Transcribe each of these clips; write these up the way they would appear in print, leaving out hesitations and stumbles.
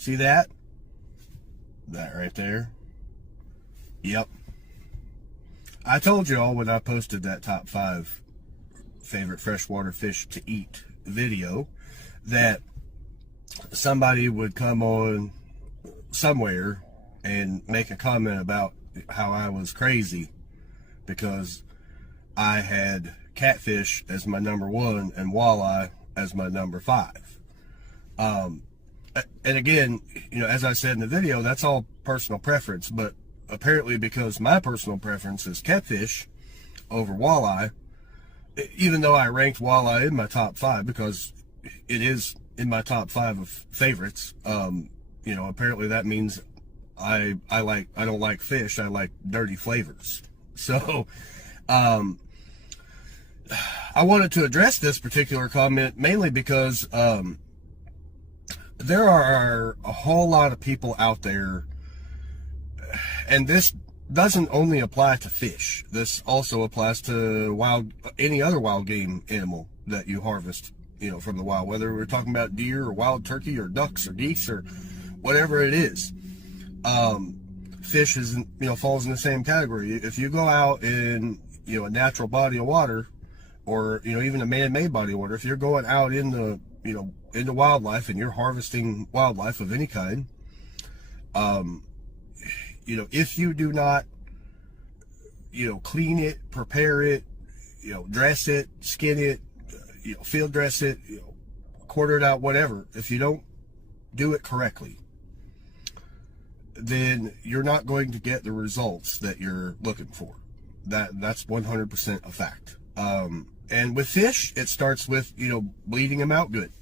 See that? That right there. Yep. I told y'all when I posted that top 5 favorite freshwater fish to eat video that somebody would come on somewhere and make a comment about how I was crazy because I had catfish as my number 1 and walleye as my number 5. And again, as I said in the video, that's all personal preference, but apparently because my personal preference is catfish over walleye, even though I ranked walleye in my top 5 because it is in my top 5 of favorites, apparently that means I don't like fish, I like dirty flavors. So I wanted to address this particular comment mainly because there are a whole lot of people out there, and this doesn't only apply to fish. This also applies to any other wild game animal that you harvest, from the wild, whether we're talking about deer or wild turkey or ducks or geese or whatever it is. Fish is, falls in the same category. If you go out in, a natural body of water or, even a man-made body of water, if you're going out in the, into wildlife and you're harvesting wildlife of any kind, if you do not, clean it, prepare it, dress it, skin it, field dress it, quarter it out, whatever, if you don't do it correctly, then you're not going to get the results that you're looking for. That's 100% a fact. And with fish, it starts with, bleeding them out good,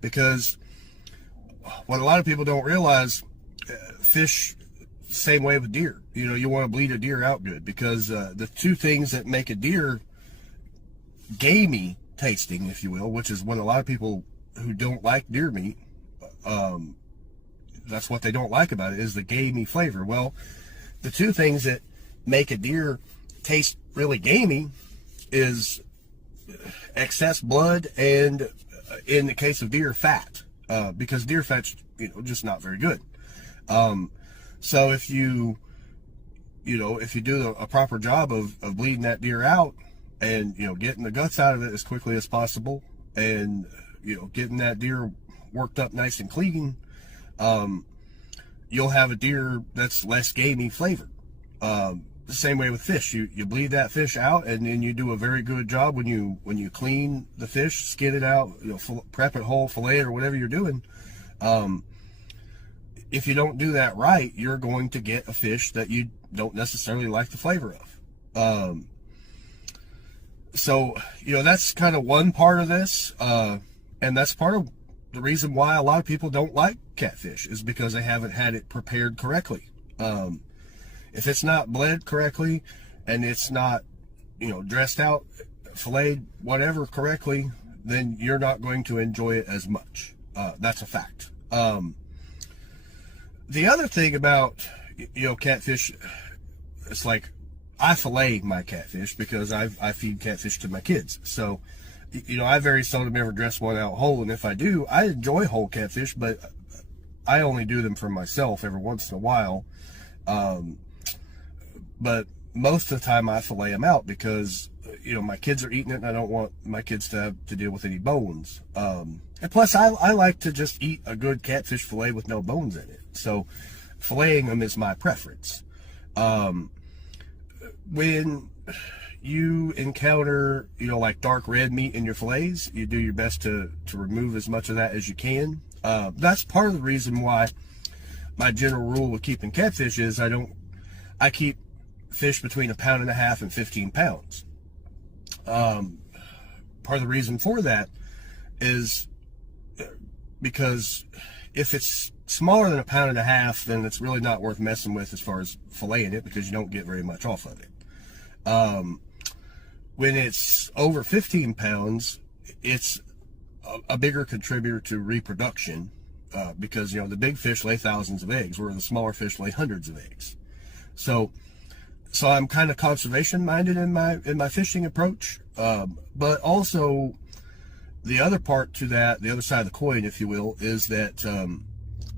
because what a lot of people don't realize, fish, same way with deer. You want to bleed a deer out good because the two things that make a deer gamey tasting, if you will, which is when a lot of people who don't like deer meat, that's what they don't like about it, is the gamey flavor. Well, the two things that make a deer taste really gamey is excess blood and, in the case of deer, fat, because deer fat's just not very good. So if you do a proper job of bleeding that deer out and, getting the guts out of it as quickly as possible and, getting that deer worked up nice and clean, you'll have a deer that's less gamey flavored. The same way with fish, you bleed that fish out and then you do a very good job when you clean the fish, skin it out, prep it whole, fillet it, or whatever you're doing. If you don't do that right, you're going to get a fish that you don't necessarily like the flavor of. So, that's kind of one part of this. And that's part of the reason why a lot of people don't like catfish, is because they haven't had it prepared correctly. If it's not bled correctly and it's not, dressed out, filleted, whatever correctly, then you're not going to enjoy it as much. That's a fact. The other thing about, catfish, it's like I fillet my catfish because I feed catfish to my kids. So, I very seldom ever dress one out whole. And if I do, I enjoy whole catfish, but I only do them for myself every once in a while. But most of the time I fillet them out because, my kids are eating it and I don't want my kids to have to deal with any bones. And plus I like to just eat a good catfish fillet with no bones in it. So filleting them is my preference. When you encounter, like dark red meat in your fillets, you do your best to remove as much of that as you can. That's part of the reason why my general rule with keeping catfish is I keep fish between 1.5 pounds and 15 pounds. Part of the reason for that is because if it's smaller than 1.5 pounds, then it's really not worth messing with as far as filleting it, because you don't get very much off of it. When it's over 15 pounds, it's a bigger contributor to reproduction, because the big fish lay thousands of eggs, where the smaller fish lay hundreds of eggs. So I'm kind of conservation minded in my fishing approach, but also the other part to that, the other side of the coin, if you will, is that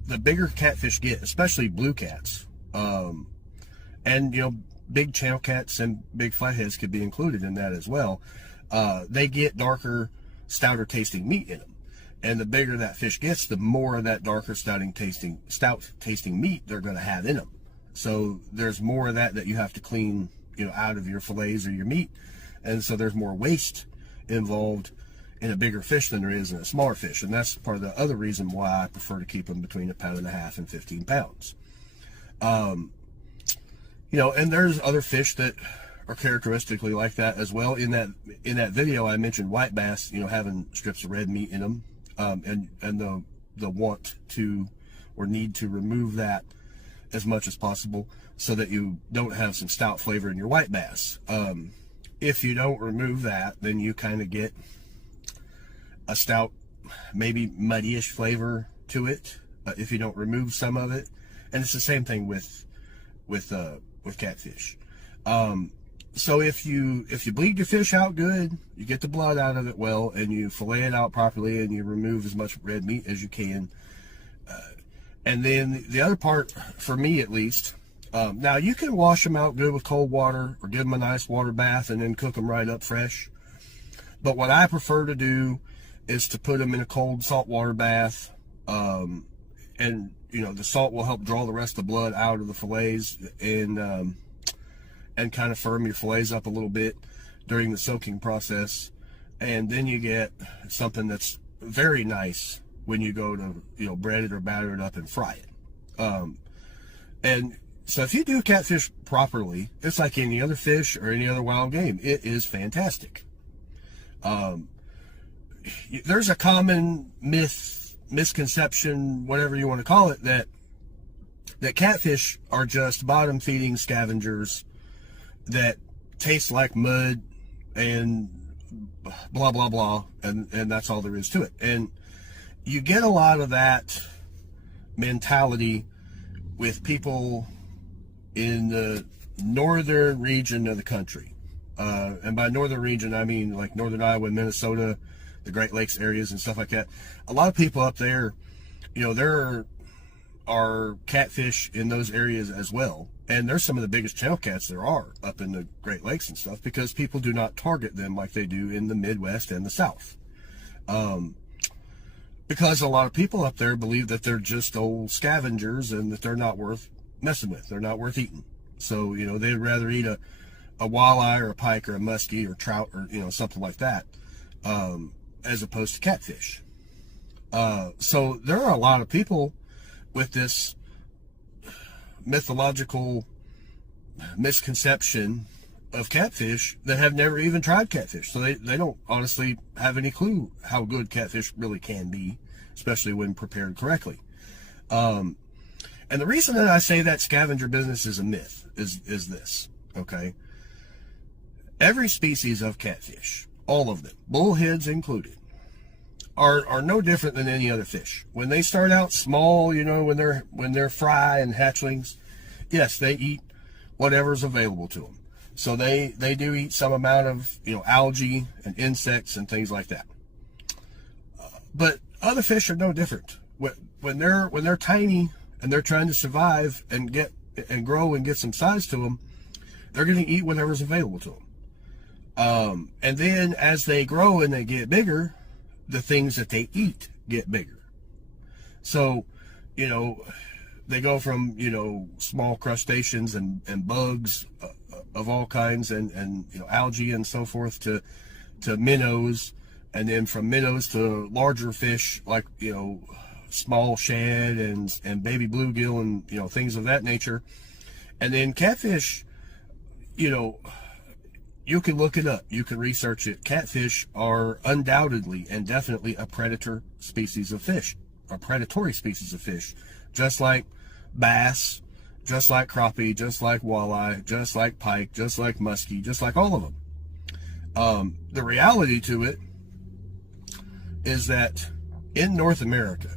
the bigger catfish get, especially blue cats, and big channel cats and big flatheads could be included in that as well. They get darker, stouter tasting meat in them, and the bigger that fish gets, the more of that darker, stout tasting meat they're going to have in them. So there's more of that you have to clean, out of your fillets or your meat, and so there's more waste involved in a bigger fish than there is in a smaller fish, and that's part of the other reason why I prefer to keep them between 1.5 pounds and 15 pounds. And there's other fish that are characteristically like that as well. In that video, I mentioned white bass, having strips of red meat in them, and the want to or need to remove that as much as possible so that you don't have some stout flavor in your white bass. If you don't remove that, then you kind of get a stout, maybe muddy-ish flavor to it, if you don't remove some of it. And it's the same thing with catfish. So if you bleed your fish out good, you get the blood out of it well, and you fillet it out properly, and you remove as much red meat as you can. And then the other part, for me at least, now you can wash them out good with cold water or give them a nice water bath and then cook them right up fresh. But what I prefer to do is to put them in a cold salt water bath, and the salt will help draw the rest of the blood out of the fillets and kind of firm your fillets up a little bit during the soaking process. And then you get something that's very nice when you go to bread it or batter it up and fry it. And so if you do catfish properly, it's like any other fish or any other wild game. It is fantastic. There's a common misconception, whatever you want to call it, that catfish are just bottom feeding scavengers that taste like mud and blah blah blah, and that's all there is to it. And you get a lot of that mentality with people in the northern region of the country, and by northern region I mean like northern Iowa, Minnesota, the Great Lakes areas and stuff like that. A lot of people up there, there are catfish in those areas as well, and there's some of the biggest channel cats there are up in the Great Lakes and stuff, because people do not target them like they do in the Midwest and the South, because a lot of people up there believe that they're just old scavengers and that they're not worth messing with, they're not worth eating. So they'd rather eat a walleye or a pike or a muskie or trout or something like that, as opposed to catfish. So there are a lot of people with this mythological misconception of catfish that have never even tried catfish. So they don't honestly have any clue how good catfish really can be, especially when prepared correctly. And the reason that I say that scavenger business is a myth is this, okay? Every species of catfish, all of them, bullheads included, are no different than any other fish. When they start out small, when they're fry and hatchlings, yes, they eat whatever's available to them. So they do eat some amount of algae and insects and things like that. But other fish are no different. When they're tiny and they're trying to survive and grow and get some size to them, they're going to eat whatever's available to them. And then as they grow and they get bigger, the things that they eat get bigger. So, they go from, small crustaceans and bugs of all kinds and algae and so forth to minnows, and then from minnows to larger fish like, small shad and baby bluegill and, things of that nature. And then catfish, you can look it up. You can research it. Catfish are undoubtedly and definitely a predatory species of fish, just like bass, just like crappie, just like walleye, just like pike, just like muskie, just like all of them. The reality to it is that in North America,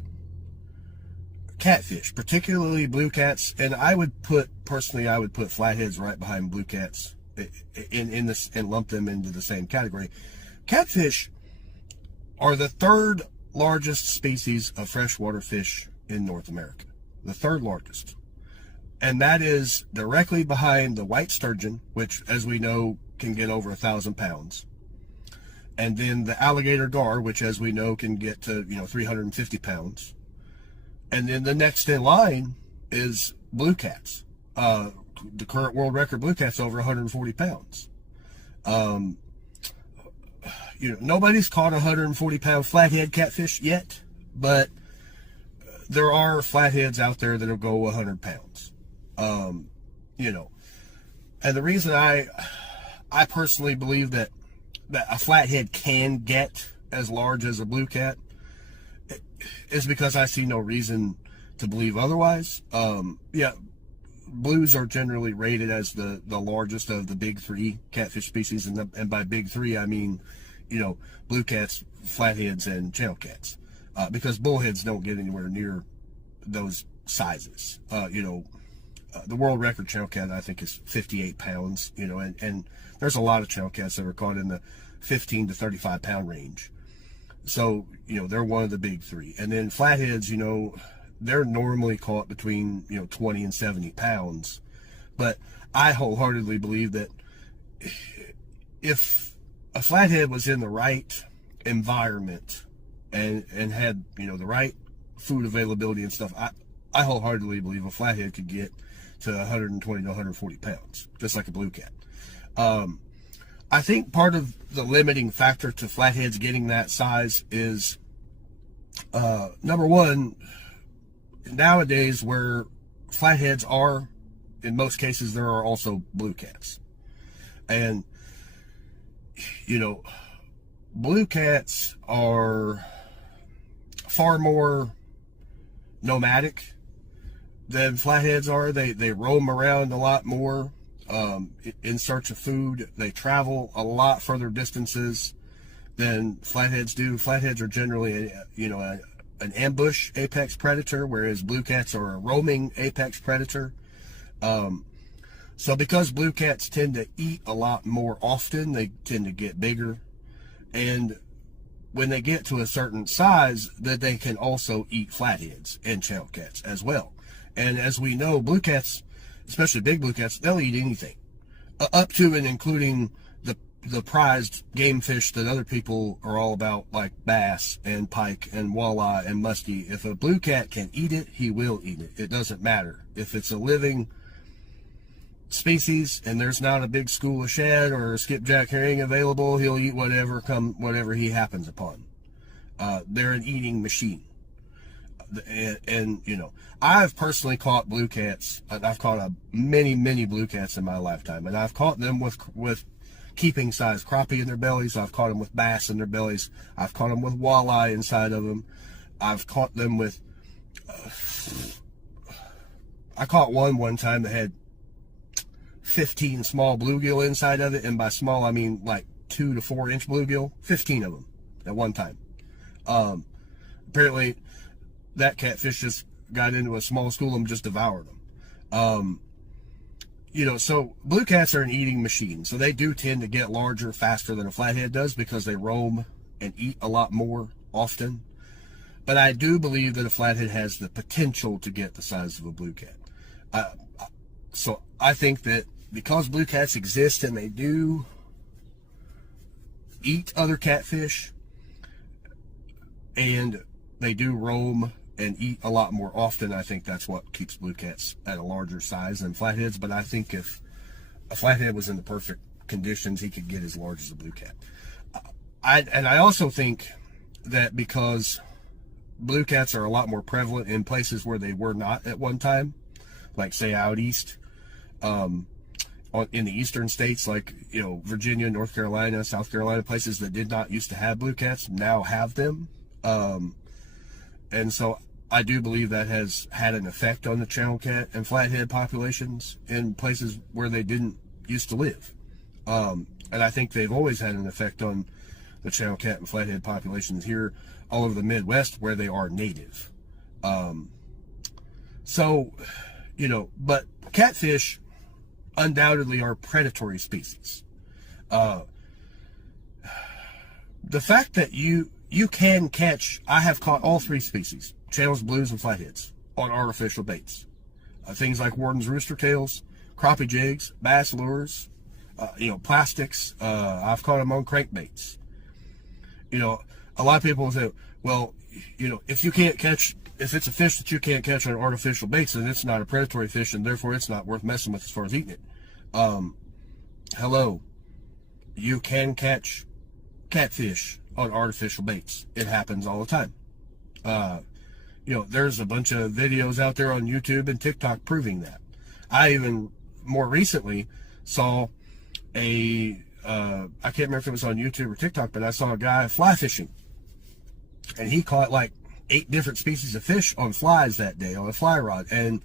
catfish, particularly blue cats, and I would put flatheads right behind blue cats in this and lump them into the same category. Catfish are the third largest species of freshwater fish in North America. The third largest. And that is directly behind the white sturgeon, which, as we know, can get over 1,000 pounds. And then the alligator gar, which, as we know, can get to 350 pounds. And then the next in line is blue cats. The current world record blue cat's over 140 pounds. Nobody's caught a 140-pound flathead catfish yet, but there are flatheads out there that'll go 100 pounds. And the reason I personally believe that a flathead can get as large as a blue cat is because I see no reason to believe otherwise. Blues are generally rated as the largest of the big three catfish species, and by big three I mean, blue cats, flatheads, and channel cats, because bullheads don't get anywhere near those sizes. The world record channel cat, I think, is 58 pounds, and there's a lot of channel cats that are caught in the 15 to 35 pound range. So, they're one of the big three. And then flatheads, they're normally caught between, 20 and 70 pounds. But I wholeheartedly believe that if a flathead was in the right environment and had, the right food availability and stuff, I wholeheartedly believe a flathead could get to 120 to 140 pounds, just like a blue cat. I think part of the limiting factor to flatheads getting that size is, number one, nowadays where flatheads are, in most cases, there are also blue cats. And, blue cats are far more nomadic than flatheads are. They roam around a lot more in search of food. They travel a lot further distances than flatheads do. Flatheads are generally an ambush apex predator, whereas blue cats are a roaming apex predator. So because blue cats tend to eat a lot more often, they tend to get bigger, and when they get to a certain size, that they can also eat flatheads and channel cats as well. And as we know, blue cats, especially big blue cats, they'll eat anything, up to and including the prized game fish that other people are all about, like bass and pike and walleye and muskie. If a blue cat can eat it, he will eat it. It doesn't matter. If it's a living species and there's not a big school of shad or a skipjack herring available, he'll eat whatever he happens upon. They're an eating machine. And I've personally caught blue cats. I've caught many blue cats in my lifetime, and I've caught them with keeping size crappie in their bellies. I've caught them with bass in their bellies. I've caught them with walleye inside of them. I've caught them with I caught one time that had 15 small bluegill inside of it, and by small I mean like 2 to 4 inch bluegill. 15 of them at one time. Apparently that catfish just got into a small school and just devoured them. So blue cats are an eating machine, so they do tend to get larger faster than a flathead does because they roam and eat a lot more often. But I do believe that a flathead has the potential to get the size of a blue cat. So I think that because blue cats exist and they do eat other catfish, and they do roam and eat a lot more often, I think that's what keeps blue cats at a larger size than flatheads. But I think if a flathead was in the perfect conditions, he could get as large as a blue cat. I also think that because blue cats are a lot more prevalent in places where they were not at one time, like say out east, in the eastern states, like Virginia, North Carolina, South Carolina, places that did not used to have blue cats now have them. And so I do believe that has had an effect on the channel cat and flathead populations in places where they didn't used to live. And I think they've always had an effect on the channel cat and flathead populations here all over the Midwest where they are native. But catfish undoubtedly are predatory species. The fact that you can catch, I have caught all three species, channels, blues, and flatheads, on artificial baits. Things like Warden's rooster tails, crappie jigs, bass lures, plastics. I've caught them on crankbaits. A lot of people will say, well, if it's a fish that you can't catch on artificial baits, then it's not a predatory fish, and therefore it's not worth messing with as far as eating it. Hello, you can catch catfish on artificial baits. It happens all the time. There's a bunch of videos out there on YouTube and TikTok proving that. I even more recently saw I can't remember if it was on YouTube or TikTok, but I saw a guy fly fishing, and he caught like 8 different species of fish on flies that day on a fly rod. And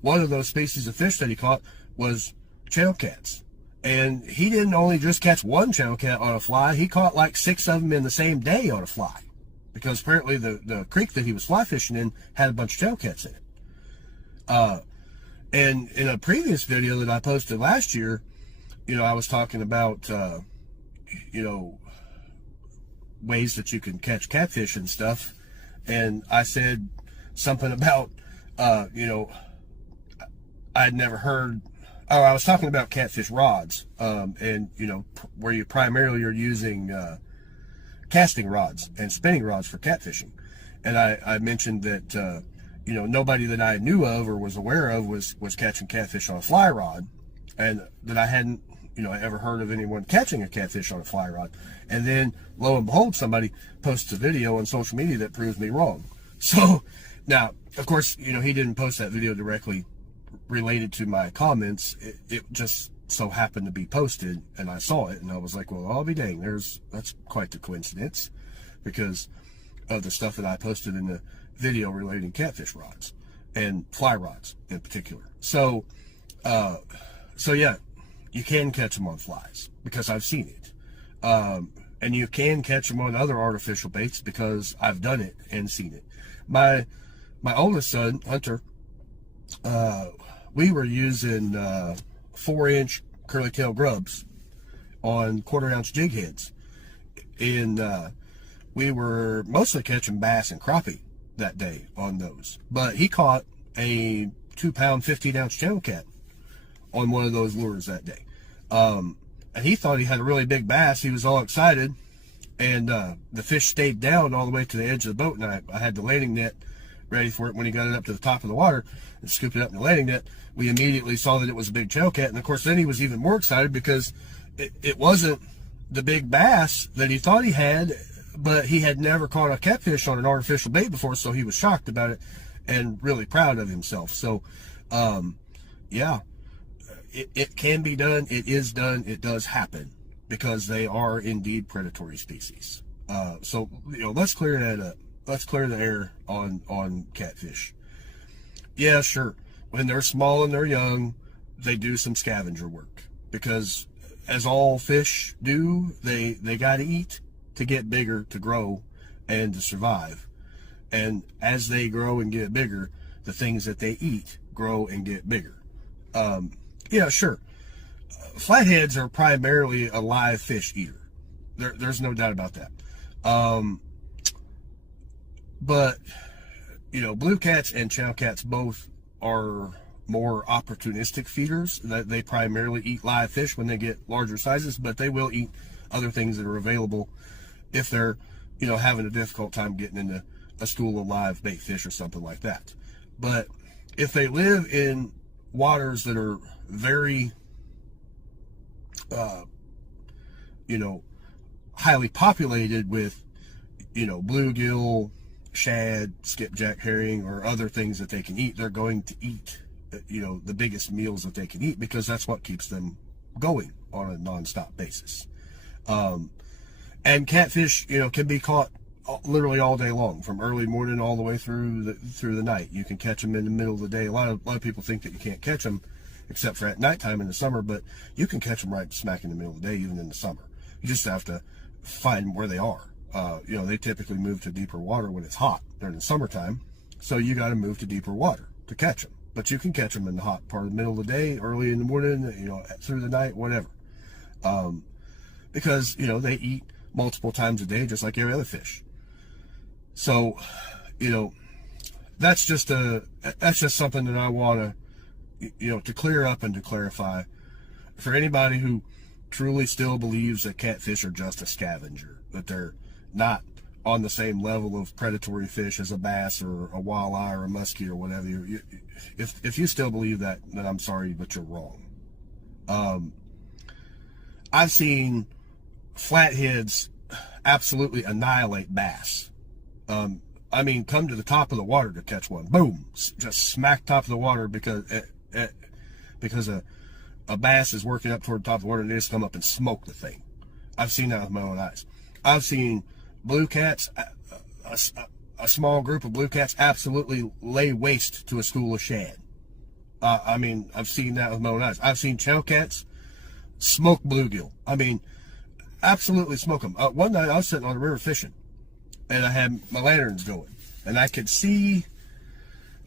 one of those species of fish that he caught was channel cats. And he didn't only just catch one channel cat on a fly, he caught like 6 of them in the same day on a fly, because apparently the creek that he was fly fishing in had a bunch of channel cats in it. And in a previous video that I posted last year, I was talking about ways that you can catch catfish and stuff, and I said something about I'd never heard. Oh, I was talking about catfish rods, and where you primarily are using casting rods and spinning rods for catfishing. And I mentioned that nobody that I knew of or was aware of was catching catfish on a fly rod, and that I hadn't ever heard of anyone catching a catfish on a fly rod. And then lo and behold, somebody posts a video on social media that proves me wrong. So now, of course, he didn't post that video directly related to my comments. It just so happened to be posted, and I saw it, and I was like, well, I'll be dang, that's quite the coincidence, because of the stuff that I posted in the video relating catfish rods and fly rods in particular. So yeah, you can catch them on flies because I've seen it, and you can catch them on other artificial baits because I've done it and seen it. My oldest son, Hunter, we were using 4-inch curly tail grubs on 1/4-ounce jig heads, and we were mostly catching bass and crappie that day on those. But he caught a 2-pound 15-ounce channel cat on one of those lures that day, and he thought he had a really big bass. He was all excited, and the fish stayed down all the way to the edge of the boat, and I had the landing net ready for it. When he got it up to the top of the water and scooped it up in the landing net, we immediately saw that it was a big channel cat. And of course, then he was even more excited because it wasn't the big bass that he thought he had, but he had never caught a catfish on an artificial bait before, so he was shocked about it and really proud of himself. So yeah, it can be done. It is done. It does happen because they are indeed predatory species. So let's clear that up. Let's clear the air on catfish. Yeah, sure. When they're small and they're young, they do some scavenger work, because as all fish do, they got to eat to get bigger, to grow, and to survive. And as they grow and get bigger, the things that they eat grow and get bigger. Yeah, sure. Flatheads are primarily a live fish eater. There's no doubt about that. But blue cats and channel cats both are more opportunistic feeders. That they primarily eat live fish when they get larger sizes, but they will eat other things that are available if they're having a difficult time getting into a school of live bait fish or something like that. But if they live in waters that are very highly populated with bluegill, shad, skipjack, herring, or other things that they can eat, they're going to eat the biggest meals that they can eat, because that's what keeps them going on a non-stop basis. And catfish can be caught literally all day long, from early morning all the way through the night. You can catch them in the middle of the day. A lot of people think that you can't catch them except for at nighttime in the summer, but you can catch them right smack in the middle of the day even in the summer. You just have to find where they are. They typically move to deeper water when it's hot during the summertime, so you got to move to deeper water to catch them. But you can catch them in the hot part of the middle of the day, early in the morning, through the night, whatever. Because they eat multiple times a day, just like every other fish. So, that's just something that I want to, to clear up and to clarify for anybody who truly still believes that catfish are just a scavenger, that they're not on the same level of predatory fish as a bass or a walleye or a muskie or whatever. If you still believe that, then I'm sorry, but you're wrong. I've seen flatheads absolutely annihilate bass. Come to the top of the water to catch one. Boom! Just smack top of the water because a bass is working up toward the top of the water and they just come up and smoke the thing. I've seen that with my own eyes. I've seen blue cats, a small group of blue cats, absolutely lay waste to a school of shad. I've seen that with my own eyes. I've seen chow cats smoke bluegill. Absolutely smoke them. One night I was sitting on the river fishing, and I had my lanterns going, and I could see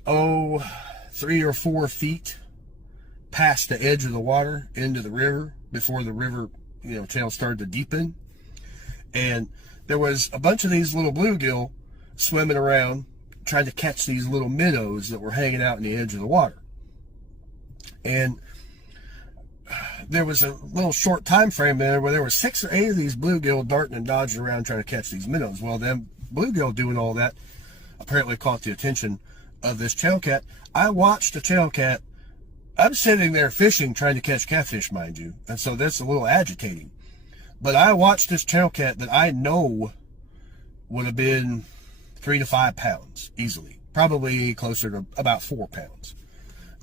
3 or 4 feet past the edge of the water into the river before the river channel started to deepen, and there was a bunch of these little bluegill swimming around trying to catch these little minnows that were hanging out in the edge of the water. And there was a little short time frame there where there were 6 or 8 of these bluegill darting and dodging around trying to catch these minnows. Well, them bluegill doing all that apparently caught the attention of this chow cat. I watched the chow cat. I'm sitting there fishing, trying to catch catfish, mind you, and so that's a little agitating. But I watched this chow cat that I know would have been 3 to 5 pounds easily, probably closer to about 4 pounds.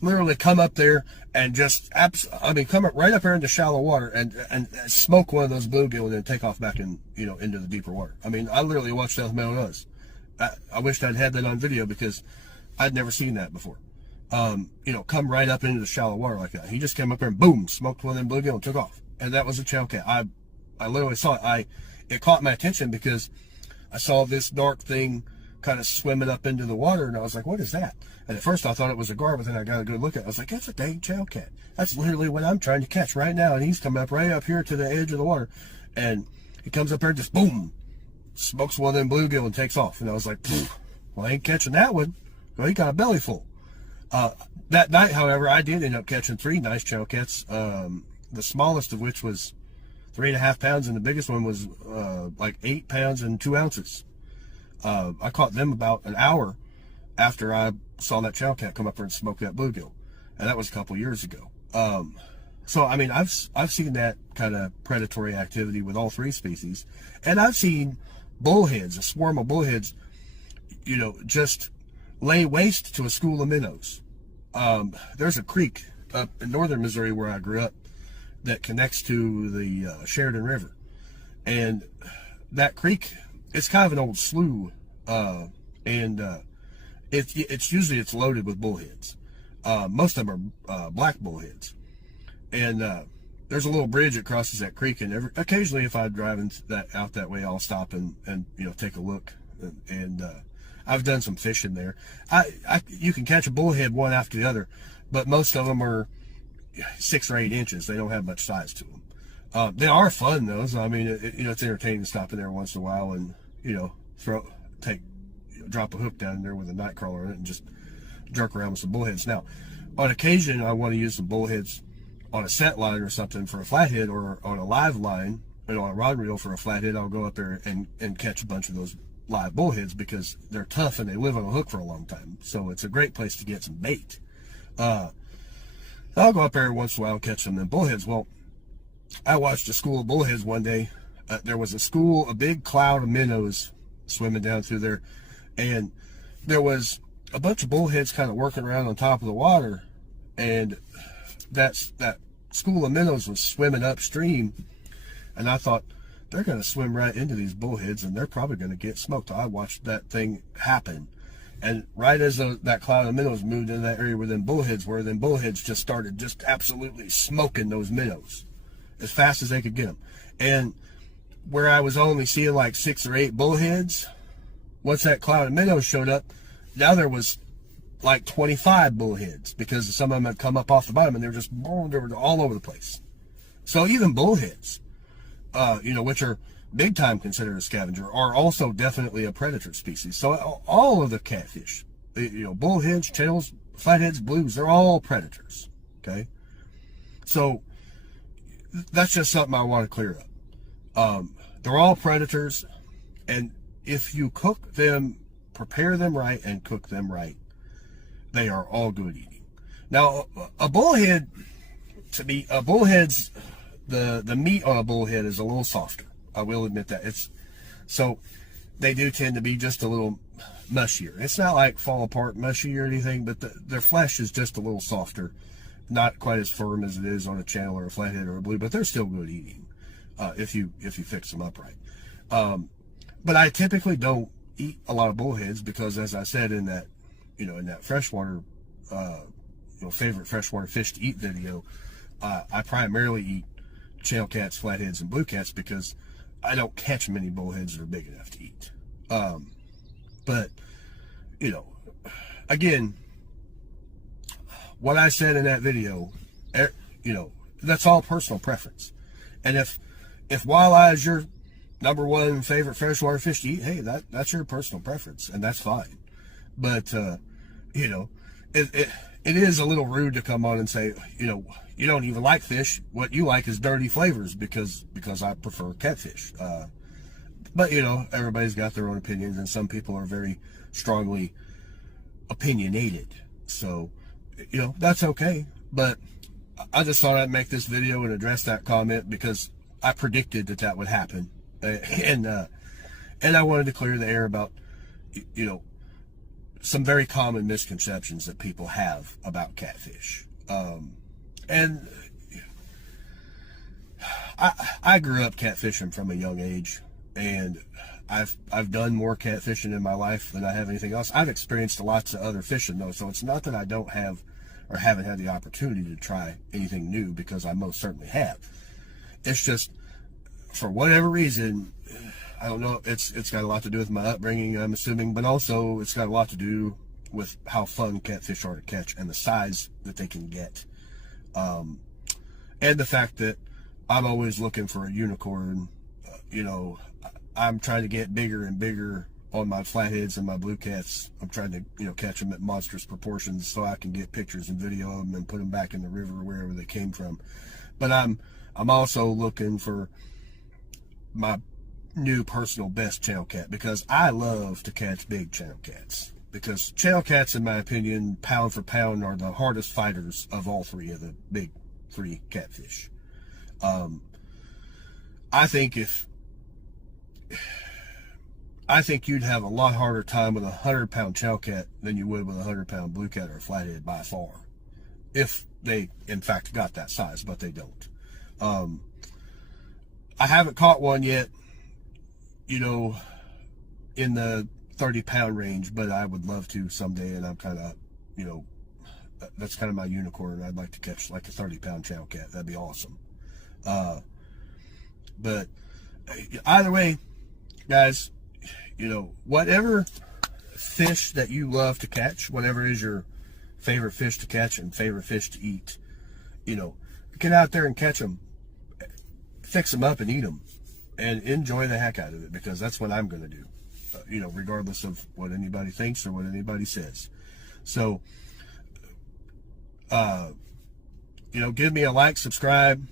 Literally come up there and just come up right up there into shallow water and smoke one of those bluegill and then take off back into the deeper water. I literally watched that with my own eyes. I wished I'd had that on video because I'd never seen that before. Come right up into the shallow water like that. He just came up there and boom, smoked one of them bluegill and took off. And that was a chow cat. I literally saw it. It caught my attention because I saw this dark thing kind of swimming up into the water, and I was like, what is that? And at first I thought it was a gar, but then I got a good look at it. I was like, that's a dang chow cat. That's literally what I'm trying to catch right now. And he's coming up right up here to the edge of the water. And he comes up there and just boom, smokes one of them bluegill and takes off. And I was like, well, I ain't catching that one. Well, he got a belly full. That night, however, I did end up catching 3 nice chow cats. The smallest of which was 3.5 pounds, and the biggest one was like 8 pounds and 2 ounces. I caught them about an hour after I saw that chow cat come up there and smoke that bluegill, and that was a couple years ago. So I've seen that kind of predatory activity with all 3 species, and I've seen bullheads, a swarm of bullheads, just lay waste to a school of minnows. There's a creek up in northern Missouri where I grew up that connects to the Sheridan River, and that creek, it's kind of an old slough, and it's loaded with bullheads. Most of them are black bullheads, and there's a little bridge that crosses that creek, and occasionally if I'm driving out that way, I'll stop and take a look, and I've done some fishing there. You can catch a bullhead one after the other, but most of them are 6 or 8 inches. They don't have much size to them. They are fun though. So it's entertaining to stop in there once in a while and drop a hook down in there with a night crawler in it and just jerk around with some bullheads. Now, on occasion, I want to use some bullheads on a set line or something for a flathead, or on a live line, on a rod reel for a flathead. I'll go up there and catch a bunch of those live bullheads because they're tough and they live on a hook for a long time. So it's a great place to get some bait. I'll go up there once in a while and catch some of them bullheads. Well, I watched a school of bullheads one day. There was a big cloud of minnows swimming down through there, and there was a bunch of bullheads kind of working around on top of the water, and that school of minnows was swimming upstream, and I thought, they're going to swim right into these bullheads and they're probably going to get smoked. I watched that thing happen, and right as that cloud of minnows moved into that area where them bullheads were, them bullheads just started just absolutely smoking those minnows as fast as they could get them. And where I was only seeing like 6 or 8 bullheads, once that cloud of minnows showed up, now there was like 25 bullheads, because some of them had come up off the bottom and they were all over the place. So even bullheads, which are big time considered a scavenger, are also definitely a predator species. So all of the catfish, bullheads, tails, flatheads, blues, they're all predators. Okay, so that's just something I want to clear up. They're all predators, and if you cook them, prepare them right, and cook them right, they are all good eating. Now, a bullhead, to me, a bullhead's the meat on a bullhead is a little softer. I will admit that. So they do tend to be just a little mushier. It's not like fall apart mushy or anything, but their flesh is just a little softer, not quite as firm as it is on a channel or a flathead or a blue, but they're still good eating if you fix them up right. But I typically don't eat a lot of bullheads because, as I said in that freshwater favorite freshwater fish to eat video, I primarily eat channel cats, flatheads, and blue cats because I don't catch many bullheads that are big enough to eat. But again, what I said in that video, that's all personal preference. And if walleye is your number one favorite freshwater fish to eat, hey, that's your personal preference, and that's fine. But it is a little rude to come on and say, you don't even like fish. What you like is dirty flavors because I prefer catfish. But everybody's got their own opinions, and some people are very strongly opinionated. So that's okay. But I just thought I'd make this video and address that comment because I predicted that would happen, and I wanted to clear the air about some very common misconceptions that people have about catfish. And I grew up catfishing from a young age, and I've done more catfishing in my life than I have anything else. I've experienced lots of other fishing though, so it's not that I don't have or haven't had the opportunity to try anything new, because I most certainly have. It's just, for whatever reason, I don't know, it's got a lot to do with my upbringing, I'm assuming, but also it's got a lot to do with how fun catfish are to catch and the size that they can get. And the fact that I'm always looking for a unicorn. I'm trying to get bigger and bigger on my flatheads and my blue cats. I'm trying to catch them at monstrous proportions so I can get pictures and video of them and put them back in the river or wherever they came from. But I'm also looking for my new personal best channel cat, because I love to catch big channel cats, because channel cats, in my opinion, pound for pound, are the hardest fighters of all three of the big three catfish. I think you'd have a lot harder time with a 100-pound channel cat than you would with a 100-pound blue cat or a flathead by far, if they in fact got that size, but they don't. I haven't caught one yet, in the 30-pound range, but I would love to someday, and I'm kind of, that's kind of my unicorn. I'd like to catch like a 30-pound channel cat. That'd be awesome. But either way, guys, whatever fish that you love to catch, whatever is your favorite fish to catch and favorite fish to eat, get out there and catch them, fix them up and eat them, and enjoy the heck out of it, because that's what I'm going to do, regardless of what anybody thinks or what anybody says. So, give me a like, subscribe,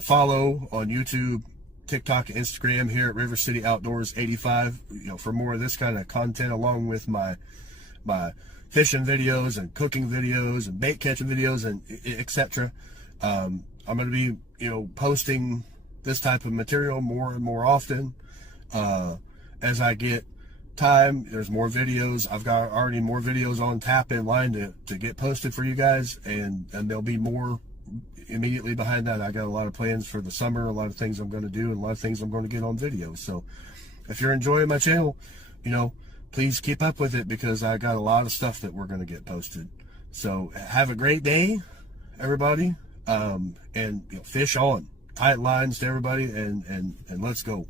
follow on YouTube, TikTok, and Instagram here at River City Outdoors 85, for more of this kind of content, along with my fishing videos and cooking videos and bait catching videos and etc. I'm going to be, posting this type of material more and more often. As I get time, there's more videos. I've got already more videos on tap in line to get posted for you guys, and there'll be more immediately behind that. I got a lot of plans for the summer, a lot of things I'm going to do, and a lot of things I'm going to get on video. So if you're enjoying my channel, please keep up with it, because I got a lot of stuff that we're going to get posted. So have a great day, everybody, and fish on. Tight lines to everybody, and let's go.